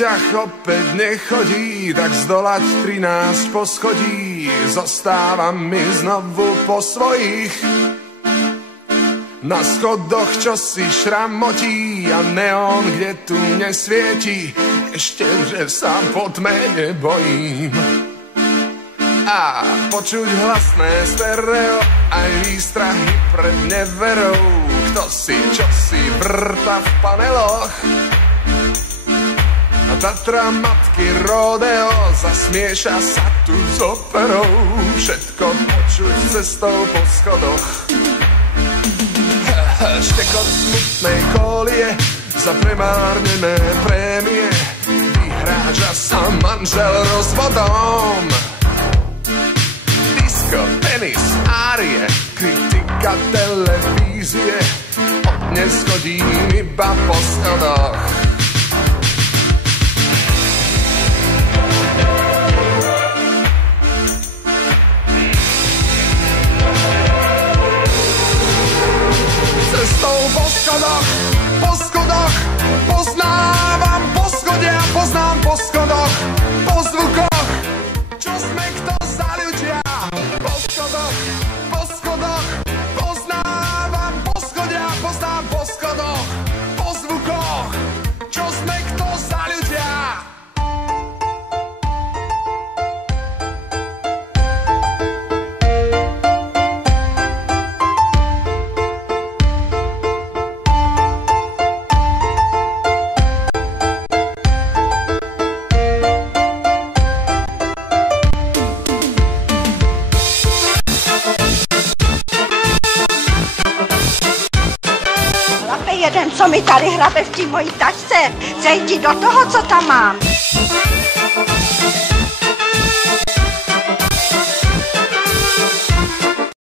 výťah opäť nechodí, tak zdolať 13 poschodí zostáva mi znovu po svojich. Na schodoch čo si šramotí a neón, kde tu nesvieti, ešte, že sa po tme nebojím. A počuť hlasné stereo, aj výstrahy pred neverou, kto si čo si vrta v paneloch. A Tatra matky rodeo zasmieša sa tu s operou, všetko počuť cestou po schodoch. Štekot smutnej kolie za premárnené prémie, vyhráža sa manžel rozvodom. Disko, tenis, árie, kritika televízie, od dnes chodím iba po schodoch. Cestou po schodoch, poznávam poschodia, poznám po schodoch, po zvukoch, čo sme kto za ľudia. Po schodoch, poznávam poschodia, poznám po schodoch, po zvukoch, čo sme kto za ľudia. Jeden, co mi tady hrabe v té mojí tašce, zejdi do toho, co tam mám.